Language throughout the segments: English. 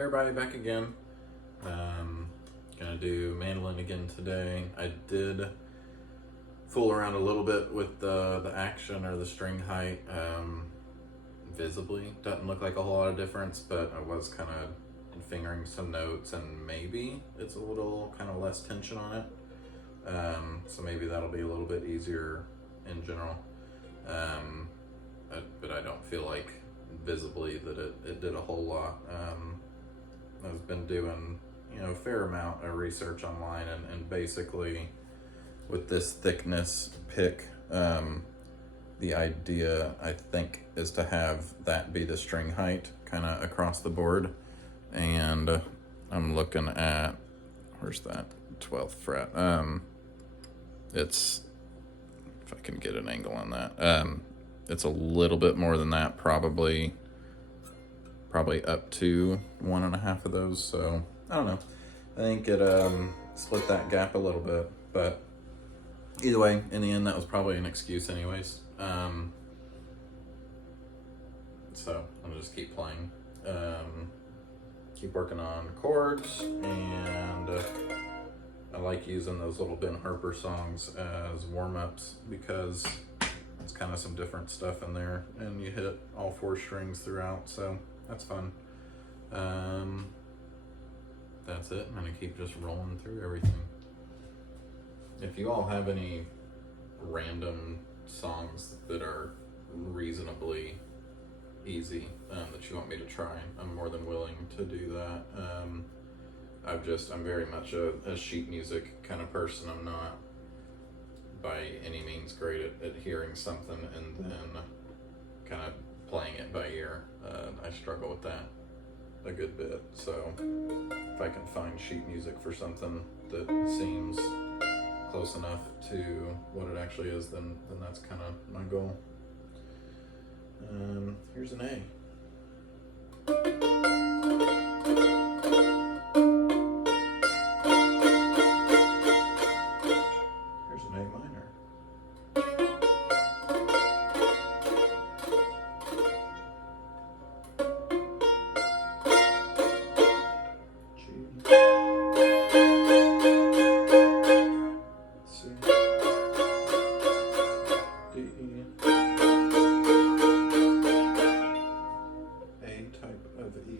Everybody, back again. Gonna do mandolin again today. I did fool around a little bit with the action or the string height. Visibly doesn't look like a whole lot of difference, but I was kind of fingering some notes and maybe it's a little kind of less tension on it. So maybe that'll be a little bit easier in general. But I don't feel like visibly that it did a whole lot. I've been doing, a fair amount of research online, and basically with this thickness pick, the idea I think is to have that be the string height kind of across the board. And I'm looking at, where's that 12th fret? It's, if I can get an angle on that, it's a little bit more than that, probably up to 1.5 of those. So I don't know, I think it split that gap a little bit, but either way, in the end, that was probably an excuse anyways. So I'll just keep playing, keep working on chords, and I like using those little Ben Harper songs as warm-ups because it's kind of some different stuff in there, and you hit all 4 strings throughout, so that's fun. That's it. I'm gonna keep just rolling through everything. If you all have any random songs that are reasonably easy that you want me to try, I'm more than willing to do that. I'm very much a sheet music kind of person. I'm not by any means great at hearing something and then kind of playing it by ear. I struggle with that a good bit, so if I can find sheet music for something that seems close enough to what it actually is, then that's kind of my goal. Here's an A. Here's an A minor. G. C. D. Type of E.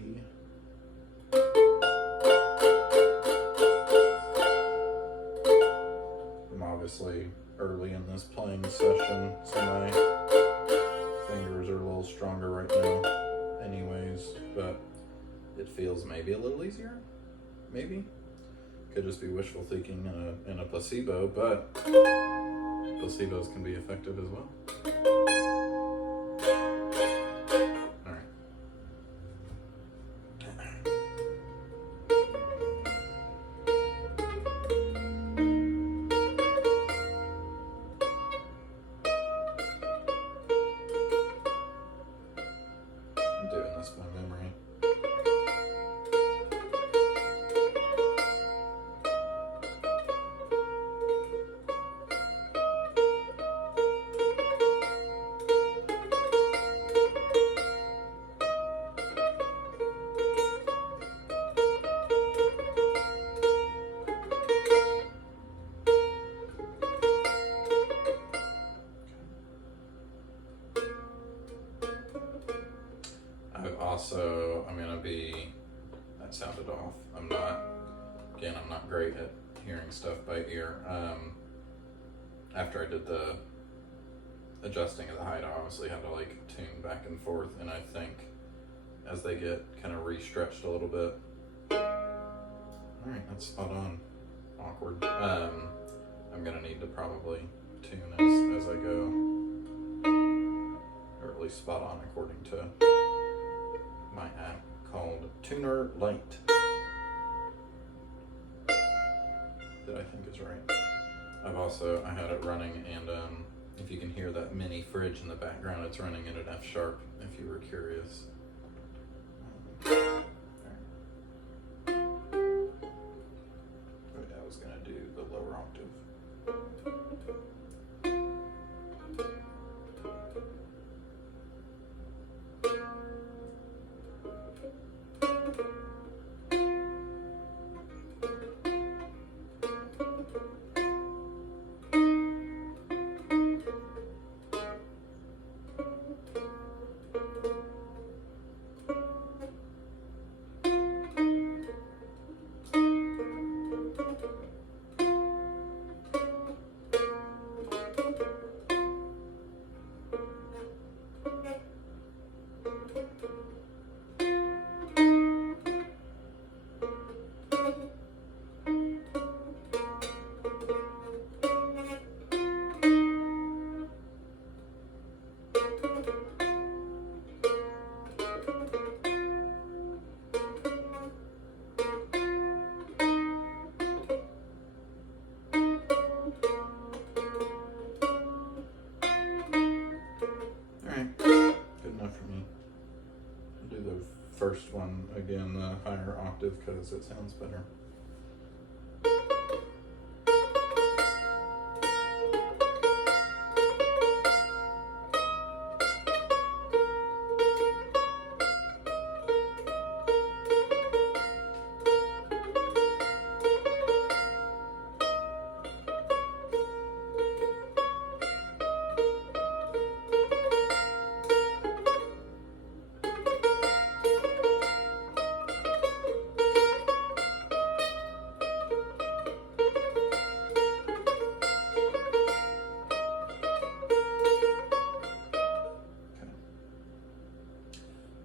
I'm obviously early in this playing session, so my fingers are a little stronger right now anyways, but it feels maybe a little easier, maybe. Could just be wishful thinking and a placebo, but placebos can be effective as well. Doing this by memory. I'm gonna be, that sounded off. I'm not great at hearing stuff by ear. After I did the adjusting of the height, I obviously had to like tune back and forth, and I think as they get kind of re-stretched a little bit. Alright, that's spot on. Awkward. I'm gonna need to probably tune as I go, or at least spot on according to my app called Tuner Lite, that I think is right. I had it running, and if you can hear that mini fridge in the background, it's running in an F sharp, if you were curious. But I was gonna do the lower octave. again the higher octave because it sounds better.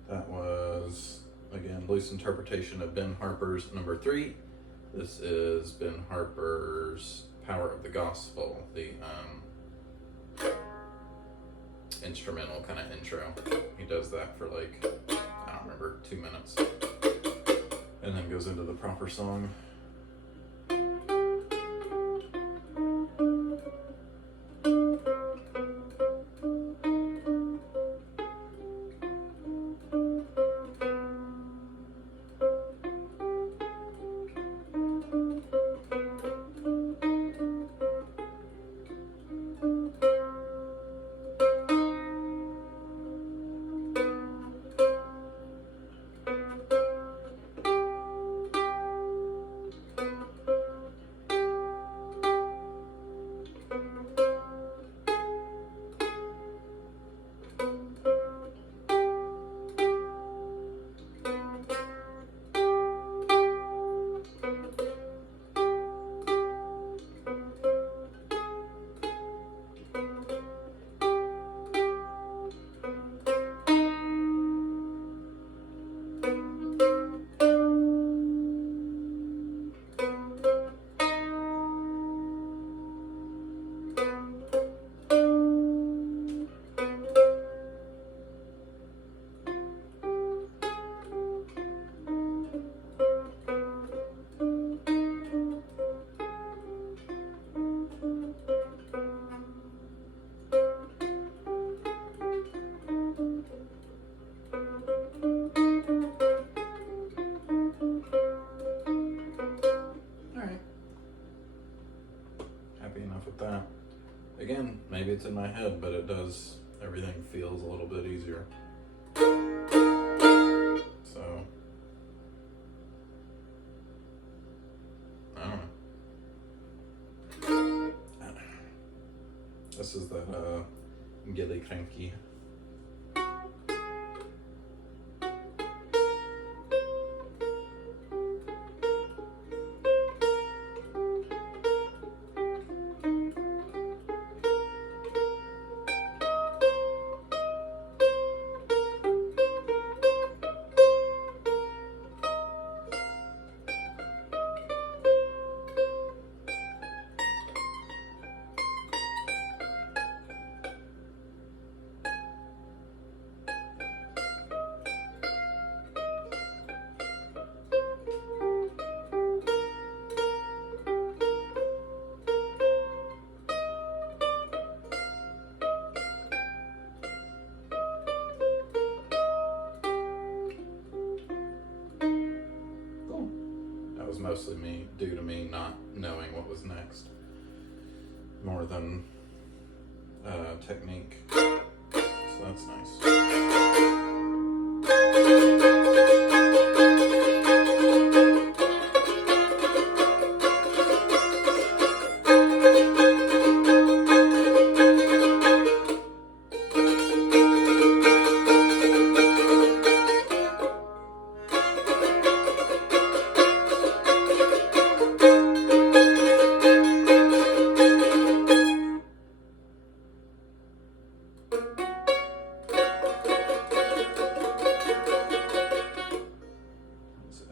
That was, again, loose interpretation of Ben Harper's number 3. This is Ben Harper's Power of the Gospel, the instrumental kind of intro. He does that for like, I don't remember, 2 minutes. And then goes into the proper song. With that. Again, maybe it's in my head, but it does, everything feels a little bit easier. So, I don't know. This is the Gilly Cranky. Mostly due to me not knowing what was next, more than technique. So that's nice.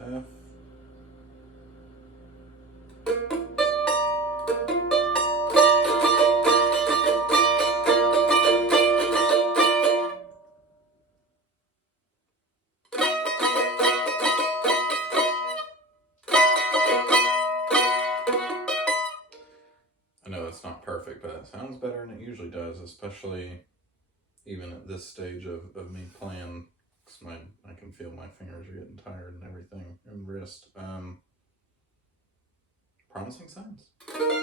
F. I know it's not perfect, but it sounds better than it usually does, especially even at this stage of me playing because I can feel my fingers are getting tired and everything, and wrist. Promising signs.